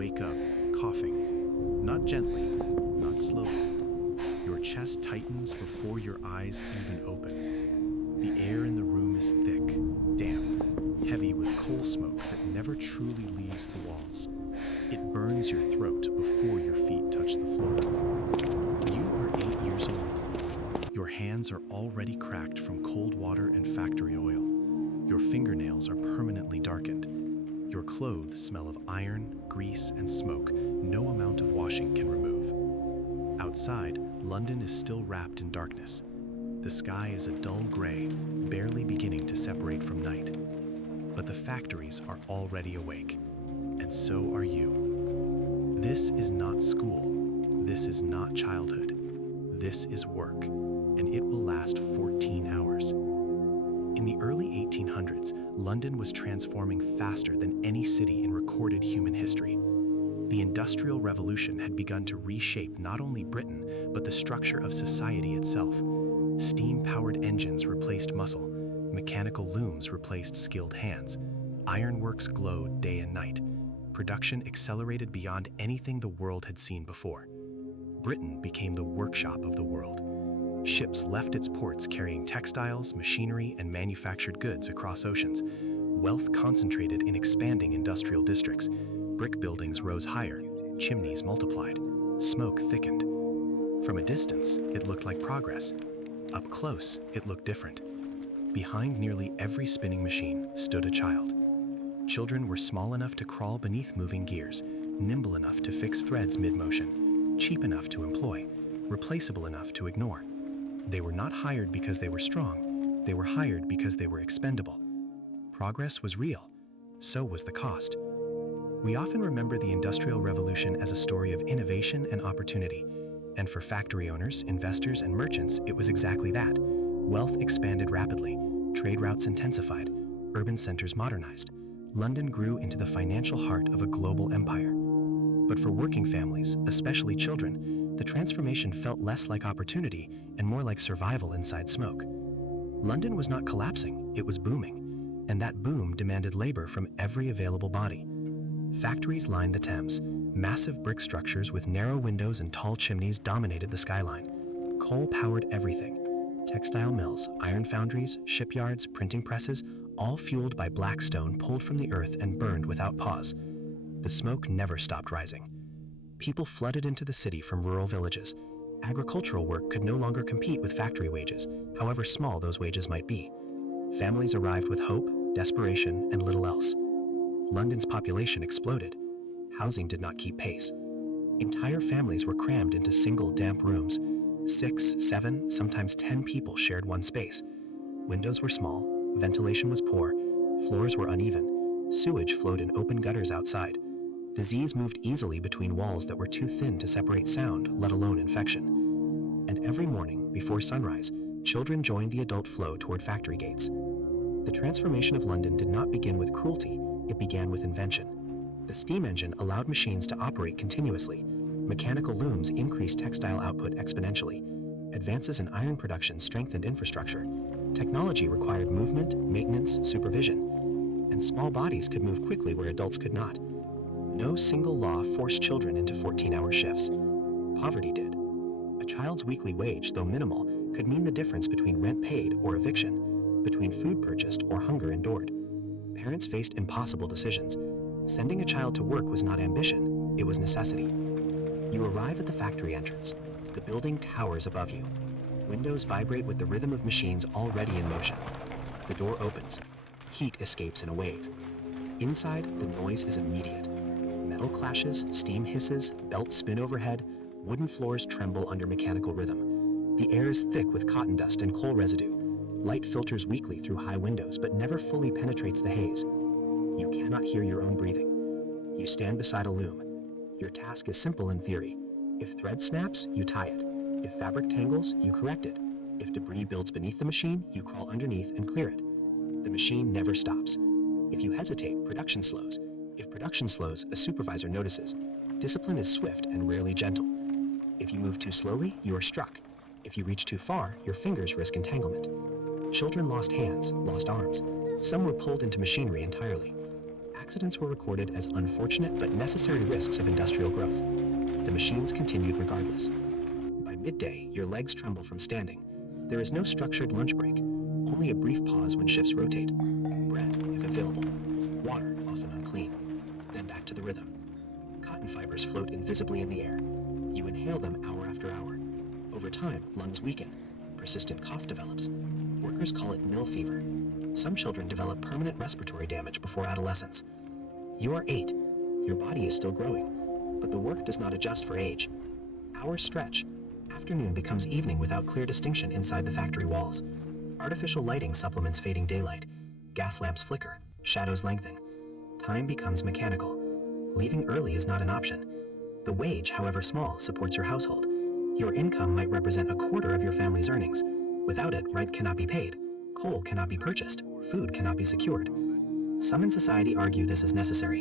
wake up, coughing. Not gently, not slowly. Your chest tightens before your eyes even open. The air in the room is thick, damp, heavy with coal smoke that never truly leaves the walls. It burns your throat before your feet touch the floor. You are 8 years old. Your hands are already cracked from cold water and factory oil. Your fingernails are permanently darkened. Your clothes smell of iron, grease, and smoke no amount of washing can remove. Outside, London is still wrapped in darkness. The sky is a dull gray, barely beginning to separate from night. But the factories are already awake, and so are you. This is not school. This is not childhood. This is work, and it will last 14 hours. In the early 1800s, London was transforming faster than any city in recorded human history. The Industrial Revolution had begun to reshape not only Britain, but the structure of society itself. Steam-powered engines replaced muscle, mechanical looms replaced skilled hands, ironworks glowed day and night. Production accelerated beyond anything the world had seen before. Britain became the workshop of the world. Ships left its ports carrying textiles, machinery, and manufactured goods across oceans. Wealth concentrated in expanding industrial districts. Brick buildings rose higher, chimneys multiplied, smoke thickened. From a distance, it looked like progress. Up close, it looked different. Behind nearly every spinning machine stood a child. Children were small enough to crawl beneath moving gears, nimble enough to fix threads mid-motion, cheap enough to employ, replaceable enough to ignore. They were not hired because they were strong. They were hired because they were expendable. Progress was real. So was the cost. We often remember the Industrial Revolution as a story of innovation and opportunity. And for factory owners, investors, and merchants, it was exactly that. Wealth expanded rapidly. Trade routes intensified. Urban centers modernized. London grew into the financial heart of a global empire. But for working families, especially children, the transformation felt less like opportunity and more like survival inside smoke. London was not collapsing, it was booming, and that boom demanded labor from every available body. Factories lined the Thames. Massive brick structures with narrow windows and tall chimneys dominated the skyline. Coal powered everything. Textile mills, iron foundries, shipyards, printing presses, all fueled by black stone pulled from the earth and burned without pause. The smoke never stopped rising. People flooded into the city from rural villages. Agricultural work could no longer compete with factory wages, however small those wages might be. Families arrived with hope, desperation, and little else. London's population exploded. Housing did not keep pace. Entire families were crammed into single, damp rooms. 6, 7, sometimes 10 people shared one space. Windows were small, ventilation was poor, floors were uneven, sewage flowed in open gutters outside. Disease moved easily between walls that were too thin to separate sound, let alone infection. And every morning, before sunrise, children joined the adult flow toward factory gates. The transformation of London did not begin with cruelty, it began with invention. The steam engine allowed machines to operate continuously. Mechanical looms increased textile output exponentially. Advances in iron production strengthened infrastructure. Technology required movement, maintenance, supervision. And small bodies could move quickly where adults could not. No single law forced children into 14-hour shifts. Poverty did. A child's weekly wage, though minimal, could mean the difference between rent paid or eviction, between food purchased or hunger endured. Parents faced impossible decisions. Sending a child to work was not ambition, it was necessity. You arrive at the factory entrance. The building towers above you. Windows vibrate with the rhythm of machines already in motion. The door opens. Heat escapes in a wave. Inside, the noise is immediate. Metal clashes, steam hisses, belts spin overhead, wooden floors tremble under mechanical rhythm. The air is thick with cotton dust and coal residue. Light filters weakly through high windows, but never fully penetrates the haze. You cannot hear your own breathing. You stand beside a loom. Your task is simple in theory. If thread snaps, you tie it. If fabric tangles, you correct it. If debris builds beneath the machine, you crawl underneath and clear it. The machine never stops. If you hesitate, production slows. If production slows, a supervisor notices. Discipline is swift and rarely gentle. If you move too slowly, you are struck. If you reach too far, your fingers risk entanglement. Children lost hands, lost arms. Some were pulled into machinery entirely. Accidents were recorded as unfortunate but necessary risks of industrial growth. The machines continued regardless. By midday, your legs tremble from standing. There is no structured lunch break, only a brief pause when shifts rotate. Bread, if available. Water, often unclean. Then back to the rhythm. Cotton fibers float invisibly in the air. You inhale them hour after hour. Over time, lungs weaken. Persistent cough develops. Workers call it mill fever. Some children develop permanent respiratory damage before adolescence. You are 8. Your body is still growing, but the work does not adjust for age. Hours stretch. Afternoon becomes evening without clear distinction inside the factory walls. Artificial lighting supplements fading daylight. Gas lamps flicker. Shadows lengthen. Time becomes mechanical. Leaving early is not an option. The wage, however small, supports your household. Your income might represent a quarter of your family's earnings. Without it, rent cannot be paid. Coal cannot be purchased. Food cannot be secured. Some in society argue this is necessary.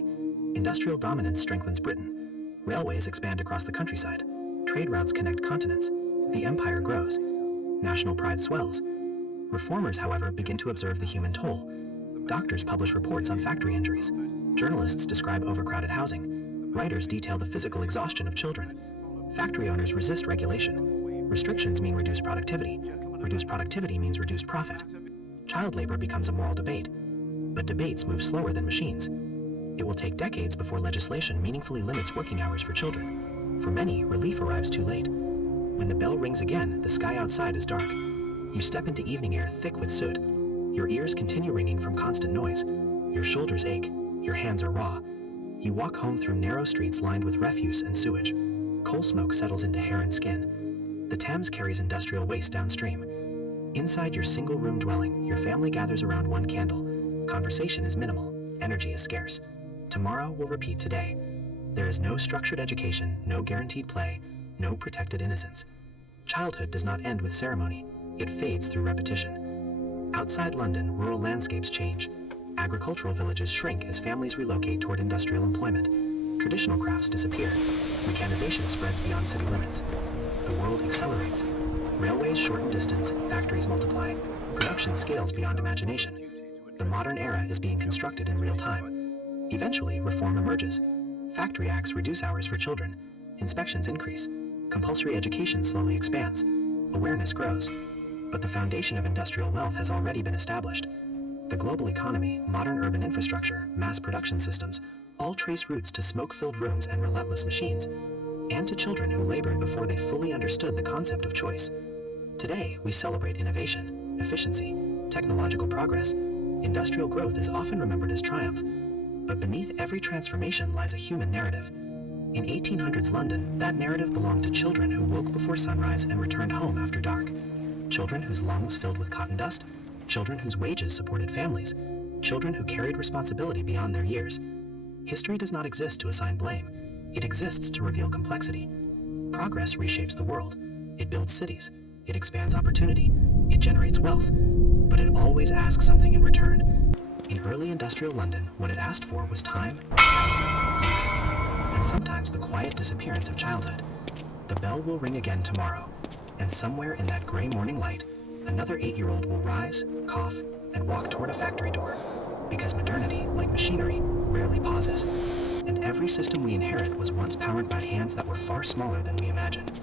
Industrial dominance strengthens Britain. Railways expand across the countryside. Trade routes connect continents. The empire grows. National pride swells. Reformers, however, begin to observe the human toll. Doctors publish reports on factory injuries. Journalists describe overcrowded housing. Writers detail the physical exhaustion of children. Factory owners resist regulation. Restrictions mean reduced productivity. Reduced productivity means reduced profit. Child labor becomes a moral debate. But debates move slower than machines. It will take decades before legislation meaningfully limits working hours for children. For many, relief arrives too late. When the bell rings again, the sky outside is dark. You step into evening air thick with soot. Your ears continue ringing from constant noise. Your shoulders ache. Your hands are raw. You walk home through narrow streets lined with refuse and sewage. Coal smoke settles into hair and skin. The Thames carries industrial waste downstream. Inside your single-room dwelling, your family gathers around one candle. Conversation is minimal. Energy is scarce. Tomorrow will repeat today. There is no structured education, no guaranteed play, no protected innocence. Childhood does not end with ceremony. It fades through repetition. Outside London, rural landscapes change. Agricultural villages shrink as families relocate toward industrial employment. Traditional crafts disappear. Mechanization spreads beyond city limits. The world accelerates. Railways shorten distance, factories multiply. Production scales beyond imagination. The modern era is being constructed in real time. Eventually, reform emerges. Factory acts reduce hours for children. Inspections increase. Compulsory education slowly expands. Awareness grows. But the foundation of industrial wealth has already been established. The global economy, modern urban infrastructure, mass production systems, all trace roots to smoke-filled rooms and relentless machines, and to children who labored before they fully understood the concept of choice. Today, we celebrate innovation, efficiency, technological progress. Industrial growth is often remembered as triumph, but beneath every transformation lies a human narrative. In 1800s London, that narrative belonged to children who woke before sunrise and returned home after dark. Children whose lungs filled with cotton dust, children whose wages supported families, children who carried responsibility beyond their years. History does not exist to assign blame. It exists to reveal complexity. Progress reshapes the world. It builds cities. It expands opportunity. It generates wealth. But it always asks something in return. In early industrial London, what it asked for was time, health, youth, and sometimes the quiet disappearance of childhood. The bell will ring again tomorrow, and somewhere in that gray morning light, another 8-year-old will rise, cough, and walk toward a factory door. Because modernity, like machinery, rarely pauses. And every system we inherit was once powered by hands that were far smaller than we imagined.